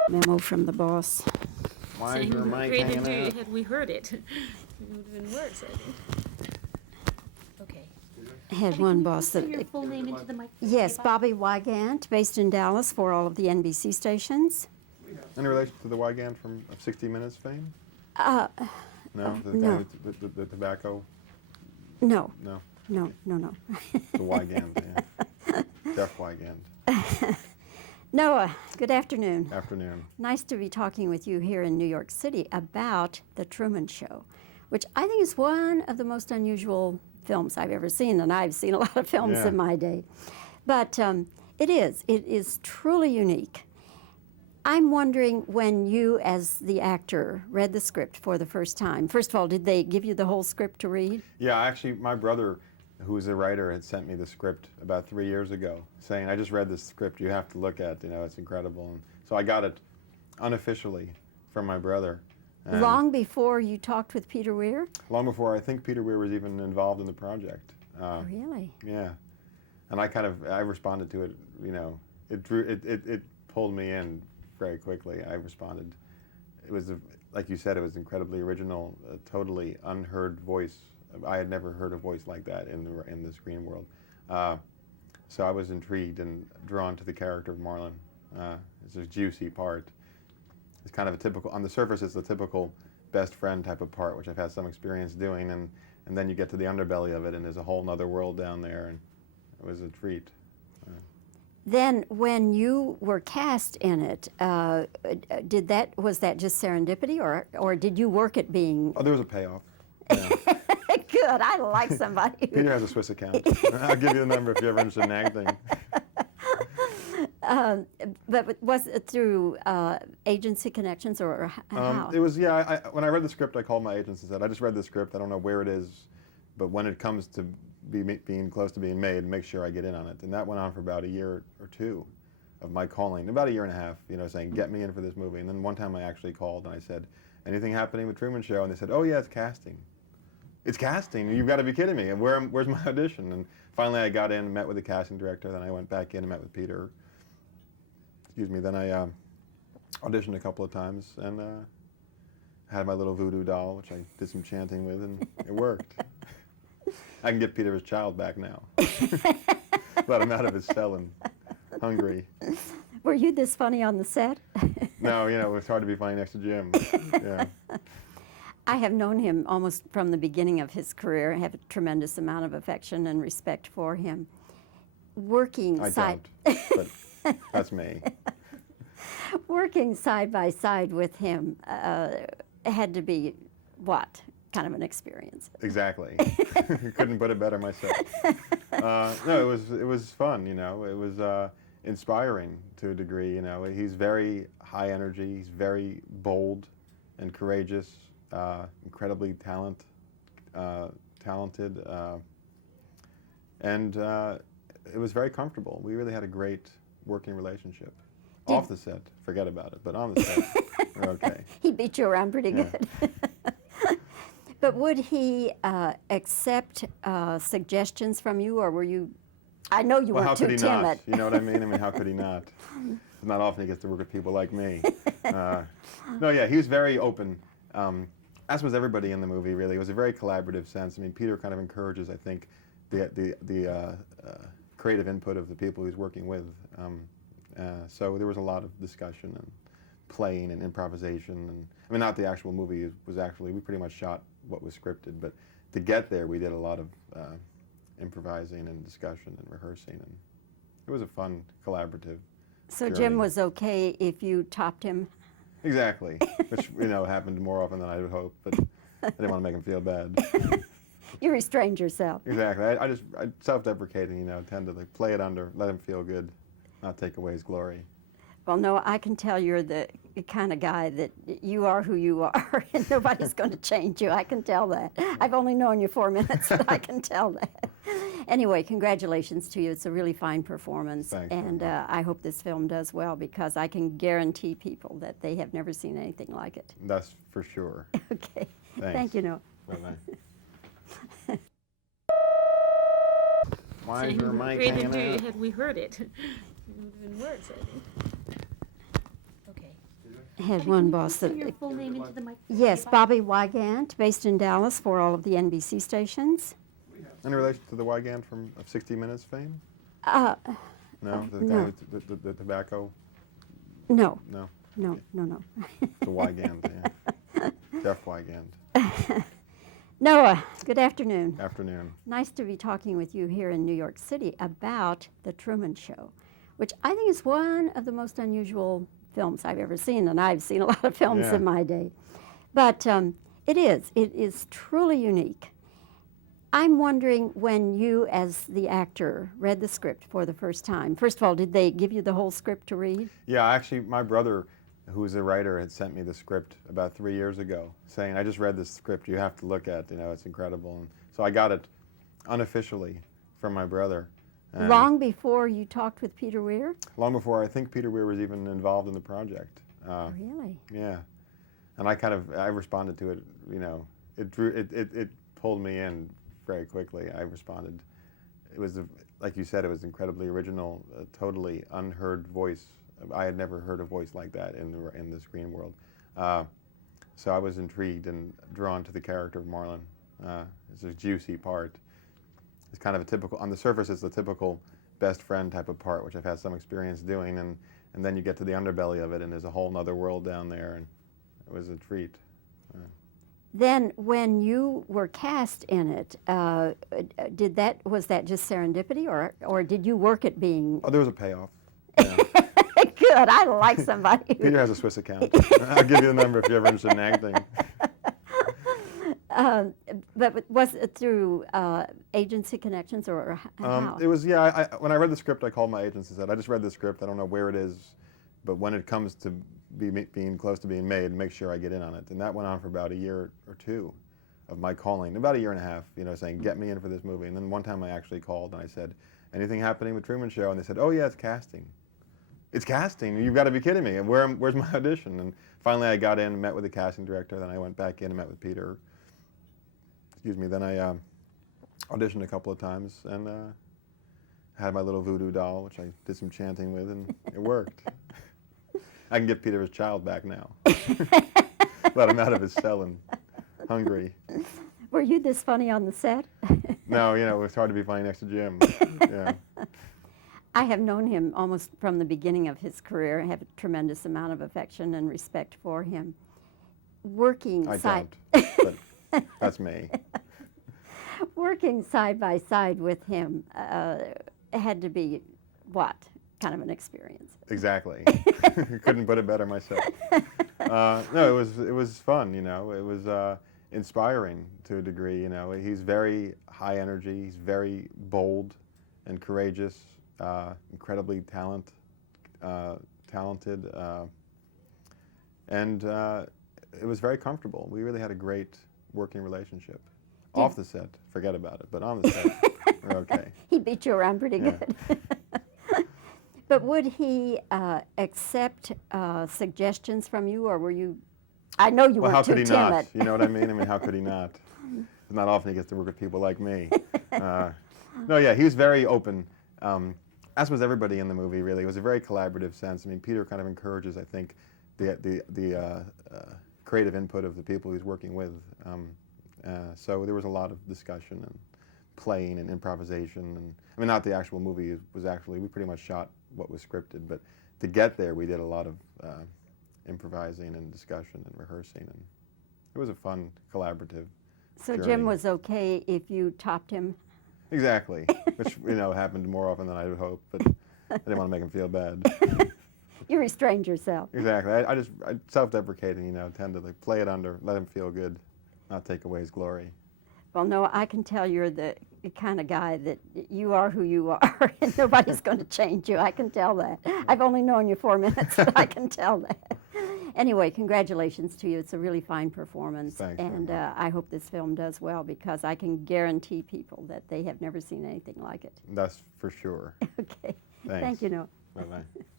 Memo from the boss. Why is Saying your mic great hanging indeed, out? had we heard it. It would have been worse, I think. Okay. I had one boss Say that. your full name into the microphone. Yes, Bobbie Wygant, based in Dallas for all of the NBC stations. Any relation to the Wygant from 60 Minutes fame? Uh, No? The no. guy with the tobacco? no, No? no, no, no. The Wygant, yeah. Jeff Wygant. Noah, good afternoon. Afternoon. Nice to be talking with you here in New York City about The Truman Show, which I think is one of the most unusual films I've ever seen, and I've seen a lot of films Yeah. in my day. But it is truly unique. I'm wondering, when you, as the actor, read the script for the first time, first of all, did they give you the whole script to read? Yeah, actually, my brother, who is a writer, had sent me the script about 3 years ago, saying, I just read this script, you have to look at, it's incredible. And so I got it unofficially from my brother. And Long before you talked with Peter Weir? long before I think Peter Weir was even involved in the project. Really? Yeah. And I responded to it, it pulled me in very quickly. I responded. It was, like you said, it was incredibly original, a totally unheard voice. I had never heard a voice like that in the screen world. So I was intrigued and drawn to the character of Marlon. It's a juicy part. It's kind of a typical, on the surface, it's the typical best friend type of part, which I've had some experience doing, and then you get to the underbelly of it, and there's a whole other world down there, and it was a treat. Then, when you were cast in it, was that just serendipity, or did you work at being? Oh, there was a payoff. Yeah. Good. I like somebody. Peter has a Swiss account. I'll give you the number if you're ever interested in acting. But was it through agency connections, or how? It was, yeah, when I read the script, I called my agents and said, I just read the script, I don't know where it is, but when it comes to being close to being made, make sure I get in on it. And that went on for about a year or two of my calling, about a year and a half, saying, get me in for this movie. And then one time I actually called and I said, anything happening with Truman Show? And they said, oh yeah, it's casting. It's casting, you've got to be kidding me. And where's my audition? And finally I got in and met with the casting director, then I went back in and met with Peter. Excuse me, then I auditioned a couple of times and had my little voodoo doll, which I did some chanting with, and it worked. I can get Peter his child back now. Let him out of his cell and hungry. Were you this funny on the set? No, it's hard to be funny next to Jim. Yeah. I have known him almost from the beginning of his career. I have a tremendous amount of affection and respect for him. Working I side, don't, but that's me. working side by side with him had to be what? Kind of an experience. Exactly. Couldn't put it better myself. No, it was fun. It was inspiring to a degree. He's very high energy. He's very bold and courageous. Incredibly talented, and it was very comfortable. We really had a great working relationship. Off the set, forget about it. But on the set, we're okay. He beat you around pretty Yeah. good. But would he accept suggestions from you, or were you? I know you Well, how weren't could too he timid. not? You know what I mean? I mean, how could he not? It's not often he gets to work with people like me. No, yeah, he was very open. As was everybody in the movie, really. It was a very collaborative sense. I mean, Peter kind of encourages, I think, the creative input of the people he's working with. So there was a lot of discussion and playing and improvisation. And I mean, not the actual movie was actually, we pretty much shot what was scripted, but to get there, we did a lot of improvising and discussion and rehearsing. And it was a fun, collaborative So journey. Jim was okay if you topped him? Exactly, which happened more often than I would hope, but I didn't want to make him feel bad. You restrained yourself. Exactly. I self-deprecating, tend to play it under, let him feel good, not take away his glory. Well, no, I can tell you're the kind of guy that you are who you are, and nobody's going to change you. I can tell that. I've only known you 4 minutes, but I can tell that. Anyway, congratulations to you. It's a really fine performance. Thanks, and I hope this film does well, because I can guarantee people that they have never seen anything like it. That's for sure. Okay. Thanks. Thank you, Noah. Bye-bye. Why is Saying your mic great hanging indeed, out? had we heard it. It would have been worse, I think. Okay. had one boss that. Your full name into the microphone. Yes, Bobbie Wygant, based in Dallas for all of the NBC stations. Any relation to the Wygant from of 60 Minutes fame? Uh, No, the no. guy with the tobacco. no, No, no, no, no. the Wygant. Yeah. Jeff Wygant. Noah, good afternoon. Afternoon. Nice to be talking with you here in New York City about The Truman Show, which I think is one of the most unusual films I've ever seen, and I've seen a lot of films Yeah. in my day. But it is truly unique. I'm wondering, when you, as the actor, read the script for the first time, first of all, did they give you the whole script to read? Yeah, actually, my brother, who's a writer, had sent me the script about 3 years ago, saying, "I just read this script. You have to look at. It's incredible." And so I got it unofficially from my brother. And Long before you talked with Peter Weir? long before I think Peter Weir was even involved in the project. Really? Yeah, and I responded to it. It pulled me in very quickly. I responded. It was, like you said, it was incredibly original, a totally unheard voice. I had never heard a voice like that in the screen world. So I was intrigued and drawn to the character of Marlon. It's a juicy part. It's kind of a typical, on the surface, it's the typical best friend type of part, which I've had some experience doing, and then you get to the underbelly of it, and there's a whole nother world down there, and it was a treat. Then, when you were cast in it, was that just serendipity, or did you work at being? Oh, there was a payoff. Yeah. Good. I like somebody. Who, Peter has a Swiss account. I'll give you the number if you're ever interested in acting. but was it through agency connections, or how? It was, yeah, when I read the script, I called my agents and said, "I just read the script. I don't know where it is, but when it comes to being close to being made, make sure I get in on it." And that went on for about a year or two of my calling, about a year and a half, saying, "Get me in for this movie." And then one time I actually called and I said, "Anything happening with Truman Show?" And they said, "Oh yeah, it's casting." It's casting? You've got to be kidding me. And where's my audition? And finally I got in and met with the casting director. Then I went back in and met with Peter. Excuse me. Then I auditioned a couple of times and had my little voodoo doll, which I did some chanting with, and it worked. I can give Peter his child back now. Let him out of his cell and hungry. Were you this funny on the set? No, it was hard to be funny next to Jim. Yeah. I have known him almost from the beginning of his career. I have a tremendous amount of affection and respect for him. Working I side, don't, but that's me. Working side by side with him had to be what kind of an experience? Exactly. Couldn't put it better myself. No, it was fun. It was inspiring to a degree. He's very high energy. He's very bold and courageous. Incredibly talented, and it was very comfortable. We really had a great working relationship. Off the set, forget about it, but on the set, we're okay. He beat you around pretty Yeah. good. But would he accept suggestions from you, or were you? I know you Well, how weren't too could he timid. not? You know what I mean? How could he not? It's not often he gets to work with people like me. No, yeah, he was very open. As was everybody in the movie, really. It was a very collaborative sense. Peter kind of encourages, I think, the creative input of the people he's working with. So there was a lot of discussion and playing and improvisation. And not the actual movie was actually, we pretty much shot what was scripted, but to get there, we did a lot of improvising and discussion and rehearsing. And it was a fun, collaborative So journey. Jim was okay if you topped him? Exactly, which happened more often than I would hope, but I didn't want to make him feel bad. You restrained yourself. Exactly, I self-deprecating, tend to play it under, let him feel good, not take away his glory. Well, no, I can tell you're the kind of guy that you are who you are, and nobody's going to change you. I can tell that. I've only known you 4 minutes, but I can tell that. Anyway, congratulations to you. It's a really fine performance. Thanks, and I hope this film does well, because I can guarantee people that they have never seen anything like it. That's for sure. Okay. Thanks. Thank you, Noah. Bye-bye.